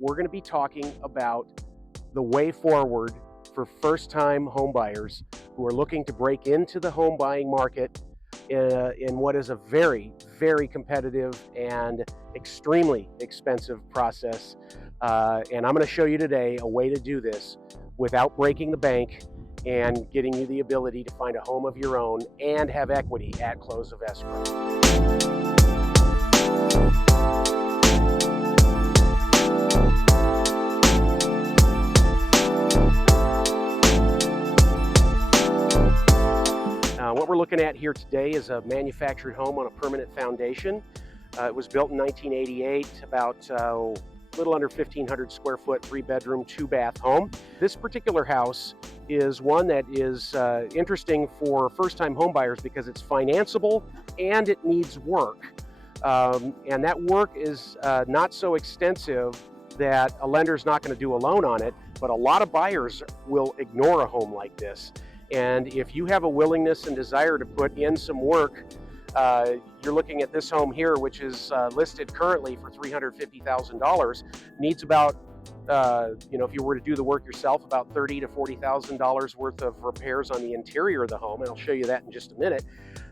we're going to be talking about the way forward for first-time homebuyers who are looking to break into the home buying market in what is a very, very competitive and extremely expensive process. And I'm going to show you today a way to do this without breaking the bank and getting you the ability to find a home of your own and have equity at close of escrow. What we're looking at here today is a manufactured home on a permanent foundation. It was built in 1988, about a little under 1,500 square foot, 3-bedroom, 2-bath home. This particular house is one that is interesting for first-time homebuyers because it's financeable and it needs work. And that work is not so extensive that a lender's not going to do a loan on it, but a lot of buyers will ignore a home like this. And if you have a willingness and desire to put in some work, you're looking at this home here, which is listed currently for $350,000, needs about, if you were to do the work yourself, about $30,000 to $40,000 worth of repairs on the interior of the home, and I'll show you that in just a minute.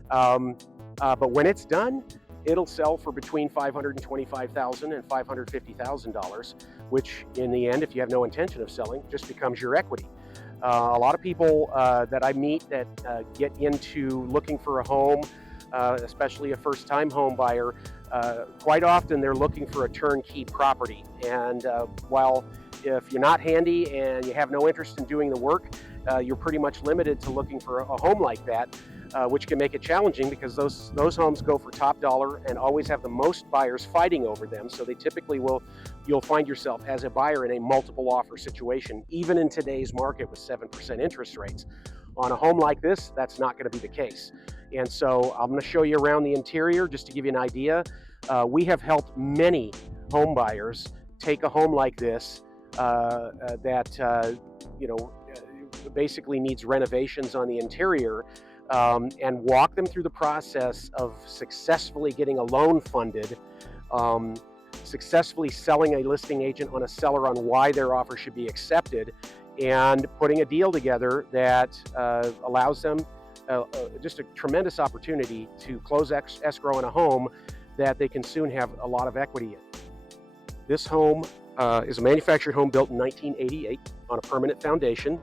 But when it's done, it'll sell for between $525,000 and $550,000, which in the end, if you have no intention of selling, just becomes your equity. A lot of people that I meet that get into looking for a home, especially a first-time home buyer, quite often they're looking for a turnkey property. And while if you're not handy and you have no interest in doing the work, you're pretty much limited to looking for a home like that, which can make it challenging because those homes go for top dollar and always have the most buyers fighting over them. So they typically you'll find yourself as a buyer in a multiple offer situation, even in today's market with 7% interest rates. On a home like this, that's not going to be the case. And so I'm going to show you around the interior just to give you an idea. We have helped many home buyers take a home like this that basically needs renovations on the interior, and walk them through the process of successfully getting a loan funded, successfully selling a listing agent on a seller on why their offer should be accepted, and putting a deal together that allows them just a tremendous opportunity to close escrow in a home that they can soon have a lot of equity in. This home is a manufactured home built in 1988 on a permanent foundation.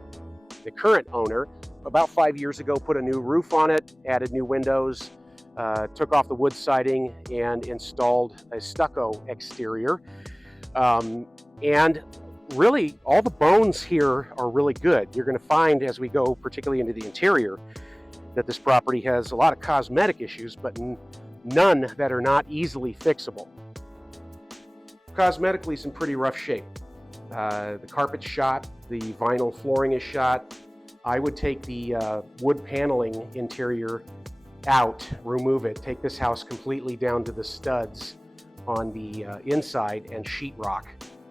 The current owner, about 5 years ago, put a new roof on it, added new windows, took off the wood siding, and installed a stucco exterior. And really, all the bones here are really good. You're going to find, as we go particularly into the interior, that this property has a lot of cosmetic issues, but none that are not easily fixable. Cosmetically, it's in pretty rough shape. The carpet's shot, the vinyl flooring is shot. I would take the wood paneling interior out, remove it, take this house completely down to the studs on the inside and sheetrock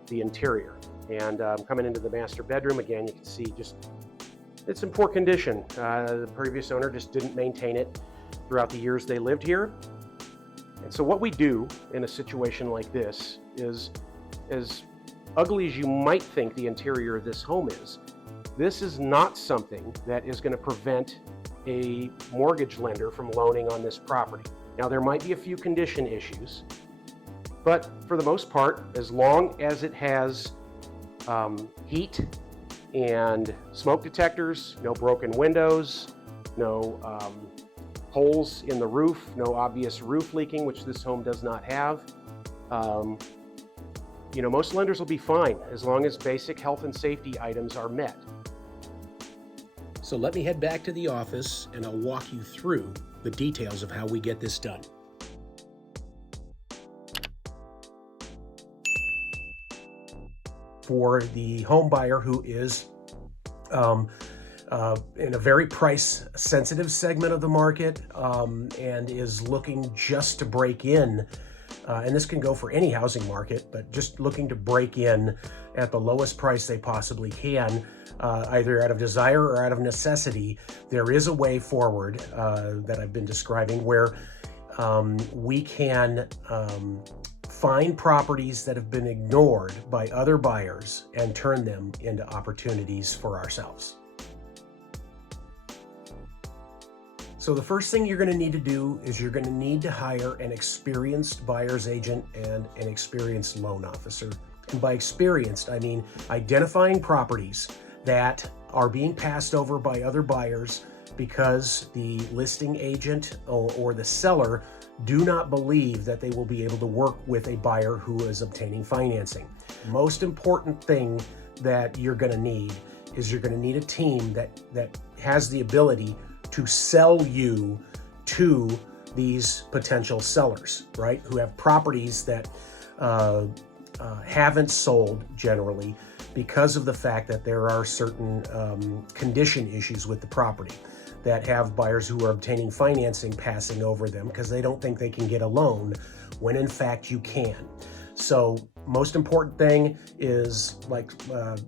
the interior. And coming into the master bedroom, again, you can see it's in poor condition. The previous owner just didn't maintain it throughout the years they lived here. And so what we do in a situation like this is, as ugly as you might think the interior of this home is, this is not something that is going to prevent a mortgage lender from loaning on this property. Now, there might be a few condition issues, but for the most part, as long as it has heat and smoke detectors, no broken windows, no holes in the roof, no obvious roof leaking, which this home does not have, most lenders will be fine as long as basic health and safety items are met. So let me head back to the office and I'll walk you through the details of how we get this done. For the home buyer who is in a very price sensitive segment of the market and is looking just to break in, and this can go for any housing market, but just looking to break in at the lowest price they possibly can, either out of desire or out of necessity, there is a way forward that I've been describing where we can find properties that have been ignored by other buyers and turn them into opportunities for ourselves. So the first thing you're going to need to do is you're going to need to hire an experienced buyer's agent and an experienced loan officer. And by experienced, I mean identifying properties that are being passed over by other buyers because the listing agent or the seller do not believe that they will be able to work with a buyer who is obtaining financing. Most important thing that you're going to need is you're going to need a team that has the ability to sell you to these potential sellers, right? Who have properties that haven't sold generally because of the fact that there are certain condition issues with the property that have buyers who are obtaining financing passing over them because they don't think they can get a loan when in fact you can. So most important thing is, like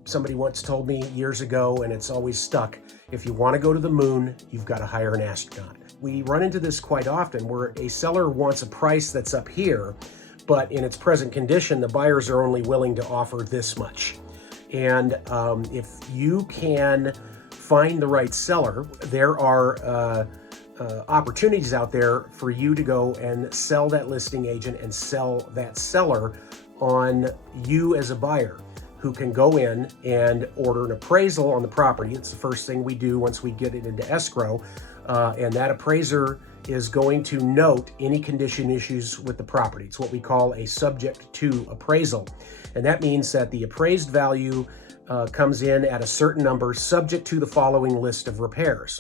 somebody once told me years ago, and it's always stuck, if you want to go to the moon, you've got to hire an astronaut. We run into this quite often where a seller wants a price that's up here, but in its present condition, the buyers are only willing to offer this much. And if you can find the right seller, there are opportunities out there for you to go and sell that listing agent and sell that seller on you as a buyer who can go in and order an appraisal on the property. It's the first thing we do once we get it into escrow. And that appraiser is going to note any condition issues with the property. It's what we call a subject to appraisal. And that means that the appraised value comes in at a certain number subject to the following list of repairs.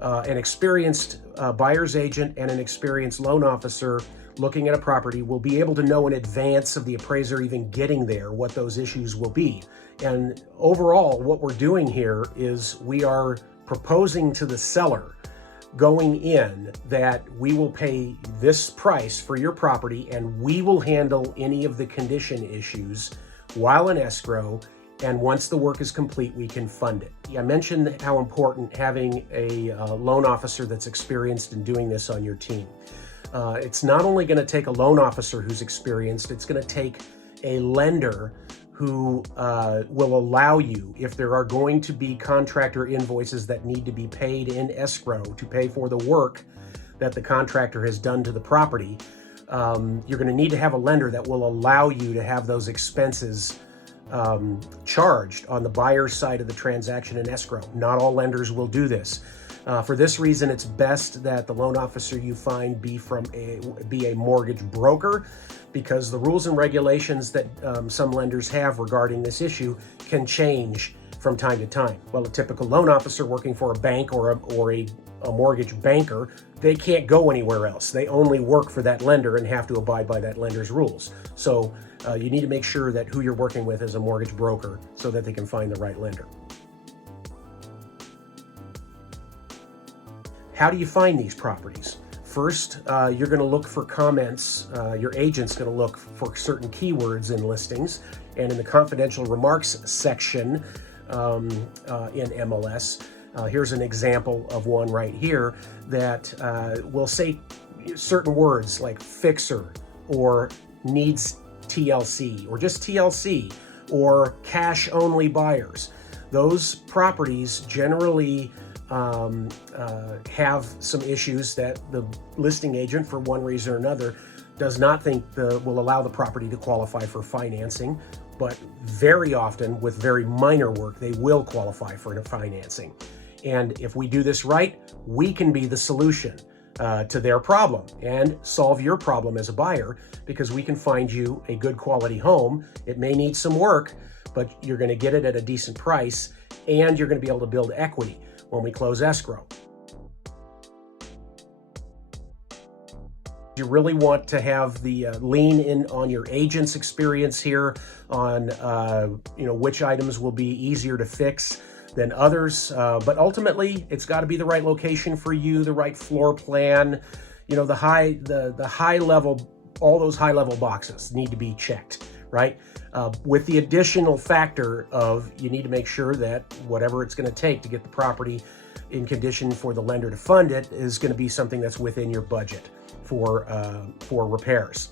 An experienced buyer's agent and an experienced loan officer looking at a property will be able to know in advance of the appraiser even getting there what those issues will be. And overall, what we're doing here is we are proposing to the seller going in that we will pay this price for your property and we will handle any of the condition issues while in escrow. And once the work is complete, we can fund it. I mentioned how important having a loan officer that's experienced in doing this on your team. It's not only going to take a loan officer who's experienced, it's going to take a lender who will allow you, if there are going to be contractor invoices that need to be paid in escrow to pay for the work that the contractor has done to the property, you're going to need to have a lender that will allow you to have those expenses charged on the buyer's side of the transaction in escrow. Not all lenders will do this. For this reason, it's best that the loan officer you find be a mortgage broker, because the rules and regulations that some lenders have regarding this issue can change from time to time. Well, a typical loan officer working for a bank or a mortgage banker, they can't go anywhere else. They only work for that lender and have to abide by that lender's rules. So you need to make sure that who you're working with is a mortgage broker so that they can find the right lender. How do you find these properties? First, you're going to look for comments. Your agent's going to look for certain keywords in listings, and in the confidential remarks section in MLS, here's an example of one right here that will say certain words like fixer or needs TLC or just TLC or cash only buyers. Those properties generally have some issues that the listing agent, for one reason or another, does not think will allow the property to qualify for financing, but very often with very minor work, they will qualify for financing. And if we do this right, we can be the solution to their problem and solve your problem as a buyer, because we can find you a good quality home. It may need some work, but you're going to get it at a decent price, and you're going to be able to build equity when we close escrow. You really want to have the lean in on your agent's experience here on which items will be easier to fix than others, but ultimately it's got to be the right location for you, the right floor plan, the high level, all those high level boxes need to be checked, right? With the additional factor of you need to make sure that whatever it's going to take to get the property in condition for the lender to fund it is going to be something that's within your budget for repairs.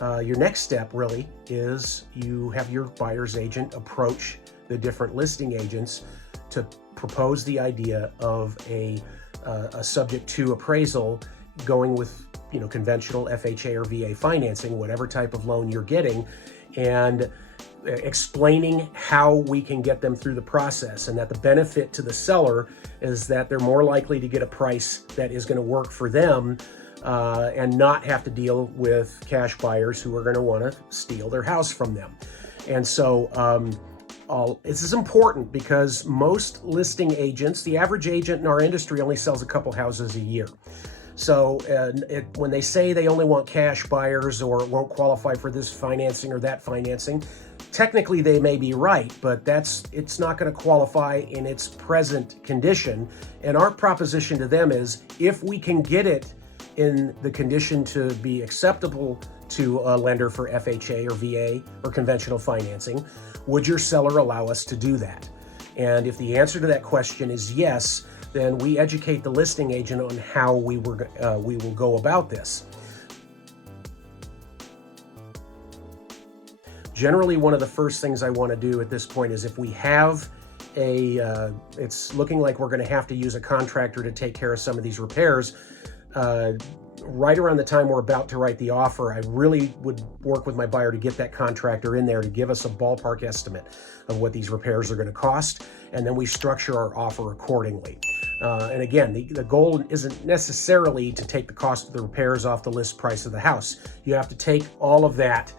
your next step really is you have your buyer's agent approach the different listing agents to propose the idea of a subject to appraisal going with conventional FHA or VA financing, whatever type of loan you're getting, and explaining how we can get them through the process, and that the benefit to the seller is that they're more likely to get a price that is going to work for them and not have to deal with cash buyers who are going to want to steal their house from them. And so this is important because most listing agents, the average agent in our industry only sells a couple houses a year. So when they say they only want cash buyers or won't qualify for this financing or that financing, technically they may be right, but it's not going to qualify in its present condition. And our proposition to them is, if we can get it in the condition to be acceptable to a lender for FHA or VA or conventional financing, would your seller allow us to do that? And if the answer to that question is yes, then we educate the listing agent on how we will go about this. Generally, one of the first things I want to do at this point is, if we have it's looking like we're going to have to use a contractor to take care of some of these repairs, right around the time we're about to write the offer, I really would work with my buyer to get that contractor in there to give us a ballpark estimate of what these repairs are going to cost, and then we structure our offer accordingly. And again, the goal isn't necessarily to take the cost of the repairs off the list price of the house. You have to take all of that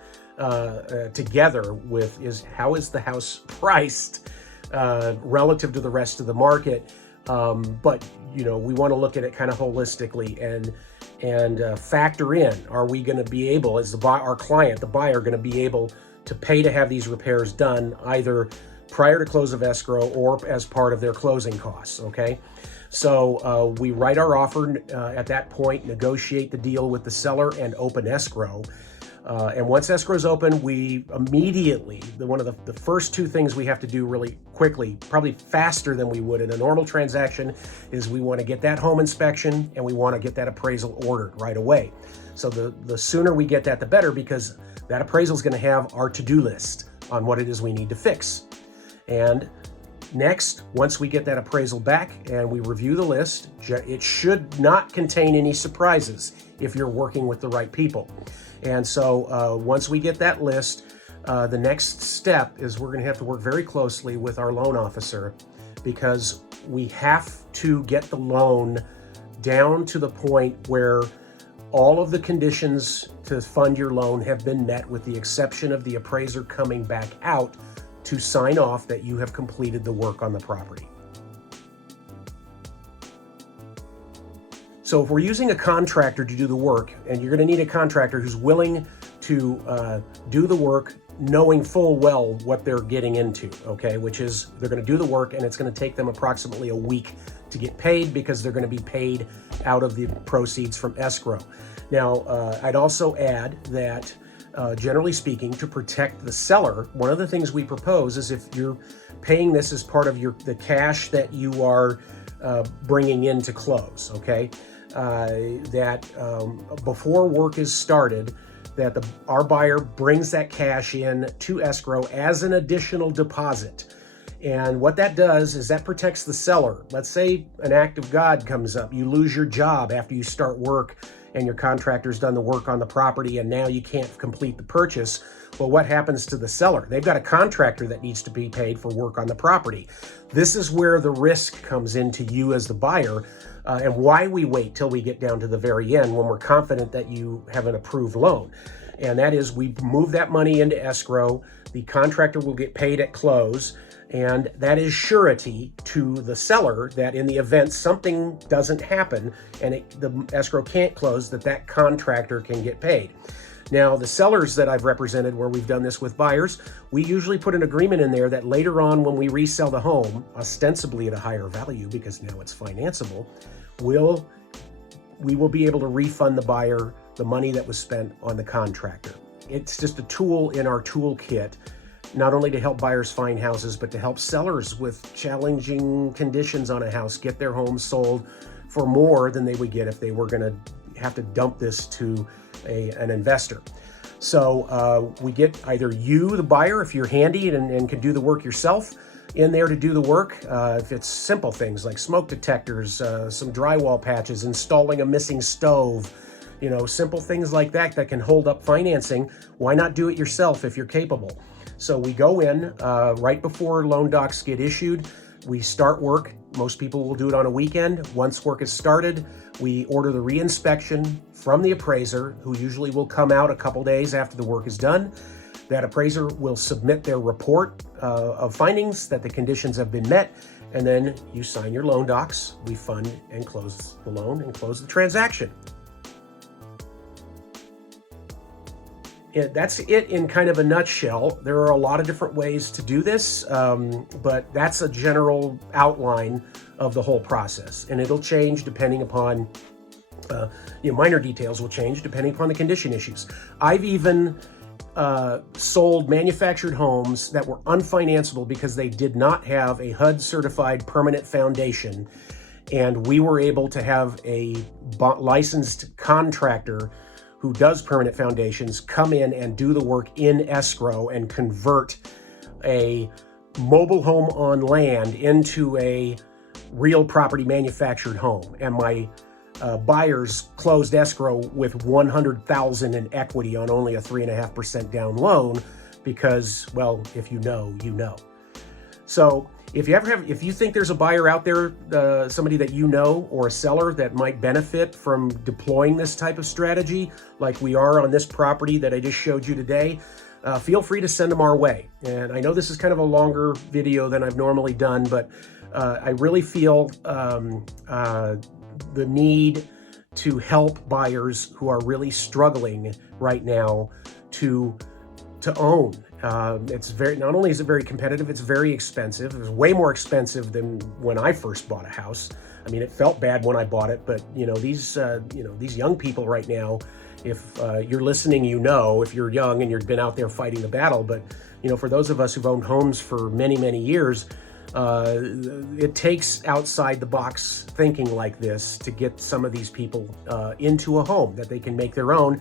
together with how is the house priced relative to the rest of the market. But we want to look at it kind of holistically and factor in, are we going to be able, as our client, the buyer, going to be able to pay to have these repairs done either prior to close of escrow or as part of their closing costs, okay? So we write our offer at that point, negotiate the deal with the seller, and open escrow. And once escrow is open, we immediately, one of the first two things we have to do really quickly, probably faster than we would in a normal transaction, is we want to get that home inspection and we want to get that appraisal ordered right away. So the sooner we get that, the better, because that appraisal is going to have our to-do list on what it is we need to fix. And next, once we get that appraisal back and we review the list, it should not contain any surprises if you're working with the right people. And so once we get that list, the next step is we're going to have to work very closely with our loan officer, because we have to get the loan down to the point where all of the conditions to fund your loan have been met, with the exception of the appraiser coming back out to sign off that you have completed the work on the property. So if we're using a contractor to do the work, and you're going to need a contractor who's willing to do the work knowing full well what they're getting into, okay, which is they're going to do the work and it's going to take them approximately a week to get paid, because they're going to be paid out of the proceeds from escrow. Now, I'd also add that generally speaking, to protect the seller, one of the things we propose is, if you're paying this as part of the cash that you are bringing in to close, okay, that before work is started, that our buyer brings that cash in to escrow as an additional deposit. And what that does is that protects the seller. Let's say an act of God comes up, you lose your job after you start work and your contractor's done the work on the property, and now you can't complete the purchase. Well, what happens to the seller? They've got a contractor that needs to be paid for work on the property. This is where the risk comes into you as the buyer, and why we wait till we get down to the very end when we're confident that you have an approved loan. And that is, we move that money into escrow, the contractor will get paid at close, and that is surety to the seller that in the event something doesn't happen and the escrow can't close, that contractor can get paid. Now, the sellers that I've represented where we've done this with buyers, we usually put an agreement in there that later on when we resell the home, ostensibly at a higher value because now it's financeable, we will be able to refund the buyer the money that was spent on the contractor. It's just a tool in our toolkit, not only to help buyers find houses, but to help sellers with challenging conditions on a house get their home sold for more than they would get if they were going to have to dump this to an investor. So we get either you, the buyer, if you're handy and can do the work yourself, in there to do the work. If it's simple things like smoke detectors, some drywall patches, installing a missing stove, simple things like that that can hold up financing. Why not do it yourself if you're capable? So we go in right before loan docs get issued. We start work. Most people will do it on a weekend. Once work is started, we order the reinspection from the appraiser, who usually will come out a couple days after the work is done. That appraiser will submit their report of findings that the conditions have been met, and then you sign your loan docs. We fund and close the loan and close the transaction. That's it in kind of a nutshell. There are a lot of different ways to do this, but that's a general outline of the whole process. And it'll change depending upon, minor details will change depending upon the condition issues. I've even sold manufactured homes that were unfinanceable because they did not have a HUD certified permanent foundation. And we were able to have a licensed contractor who does permanent foundations come in and do the work in escrow and convert a mobile home on land into a real property manufactured home. And my buyers closed escrow with $100,000 in equity on only a 3.5% down loan because, well, if you know, you know. So if you think there's a buyer out there, somebody that you know, or a seller that might benefit from deploying this type of strategy, like we are on this property that I just showed you today, feel free to send them our way. And I know this is kind of a longer video than I've normally done, but I really feel the need to help buyers who are really struggling right now to own. It's not only is it very competitive, it's very expensive. It's way more expensive than when I first bought a house. I mean, it felt bad when I bought it, but these young people right now, if you're listening, if you're young and you've been out there fighting the battle, but for those of us who've owned homes for many, many years, it takes outside the box thinking like this to get some of these people into a home that they can make their own.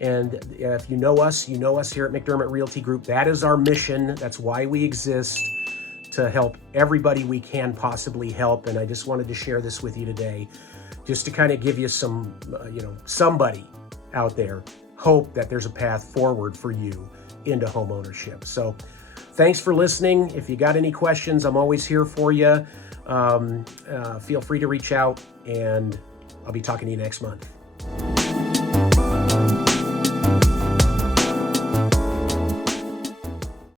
And if you know us here at McDermott Realty Group. That is our mission. That's why we exist, to help everybody we can possibly help. And I just wanted to share this with you today, just to kind of give you some, somebody out there hope that there's a path forward for you into home ownership. So thanks for listening. If you got any questions, I'm always here for you. Feel free to reach out, and I'll be talking to you next month.